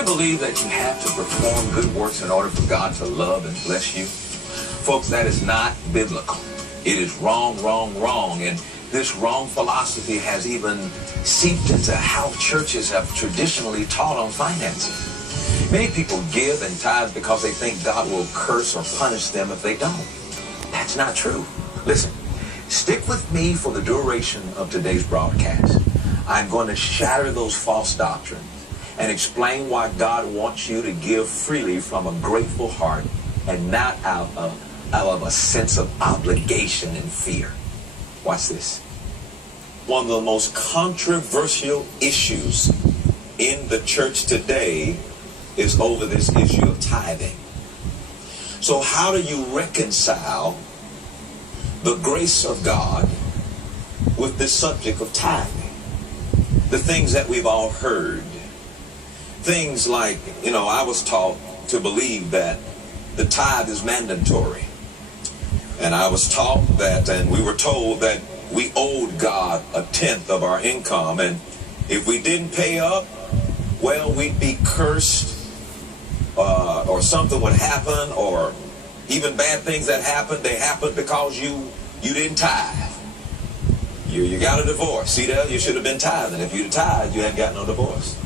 you believe that you have to perform good works in order for God to love and bless you? Folks, that is not biblical. It is wrong, wrong, wrong. And this wrong philosophy has even seeped into how churches have traditionally taught on finances. Many people give and tithe because they think God will curse or punish them if they don't. That's not true. Listen, stick with me for the duration of today's broadcast. I'm going to shatter those false doctrines and explain why God wants you to give freely from a grateful heart and not out of a sense of obligation and fear. Watch this. One of the most controversial issues in the church today is over this issue of tithing. So how do you reconcile the grace of God with this subject of tithing? The things that we've all heard. Things like, I was taught to believe that the tithe is mandatory. And I was taught that, and we were told that we owed God 1/10 of our income. And if we didn't pay up, well, we'd be cursed, or something would happen, or even bad things that happened, they happened because you didn't tithe. You got a divorce. See there, you should have been tithing. If you'd have tithed, you hadn't got no divorce.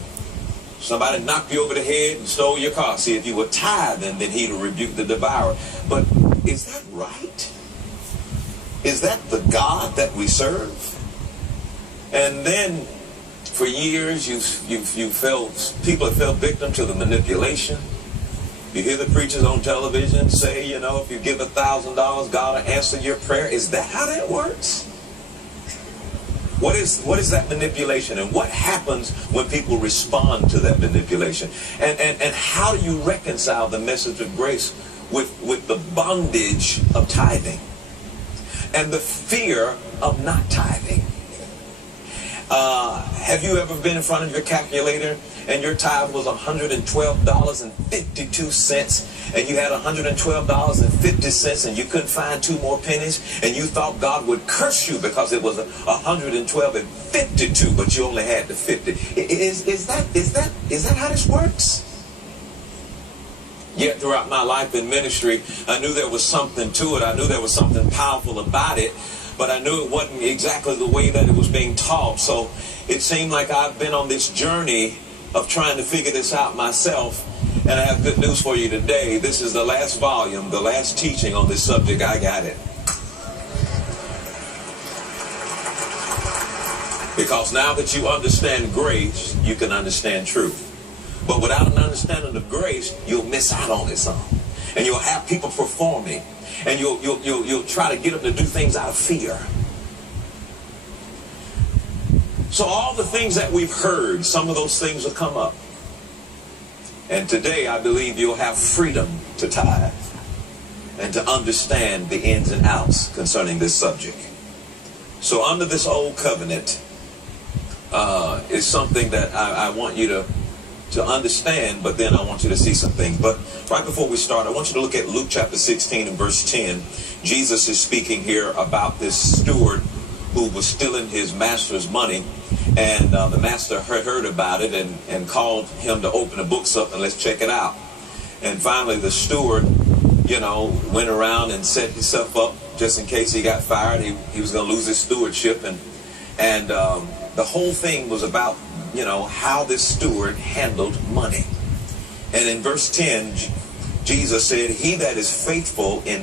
Somebody knocked you over the head and stole your car. See, if you were tithing, then he'd have rebuked the devourer. But is that right? Is that the God that we serve? And then for years, people have fell victim to the manipulation. You hear the preachers on television say, if you give $1,000, God will answer your prayer. Is that how that works? What is that manipulation, and what happens when people respond to that manipulation? And how do you reconcile the message of grace with the bondage of tithing and the fear of not tithing? Have you ever been in front of your calculator and your tithe was $112.52, and you had $112.50, and you couldn't find 2 more pennies, and you thought God would curse you because it was $112.52, but you only had the 50? Is that how this works? Yet throughout my life in ministry, I knew there was something to it. I knew there was something powerful about it, but I knew it wasn't exactly the way that it was being taught. So it seemed like I've been on this journey of trying to figure this out myself. And I have good news for you today. This is the last volume, the last teaching on this subject. I got it. Because now that you understand grace, you can understand truth. But without an understanding of grace, you'll miss out on it some. And you'll have people performing. And you'll try to get them to do things out of fear. So all the things that we've heard, some of those things will come up. And today I believe you'll have freedom to tithe and to understand the ins and outs concerning this subject. So under this old covenant is something that I want you to understand, but then I want you to see some things. But right before we start, I want you to look at Luke chapter 16 and verse 10. Jesus is speaking here about this steward who was stealing his master's money. And the master heard about it and called him to open the books up and let's check it out. And finally the steward, went around and set himself up just in case he got fired. He was going to lose his stewardship. And the whole thing was about, how this steward handled money. And in verse 10, Jesus said, "He that is faithful in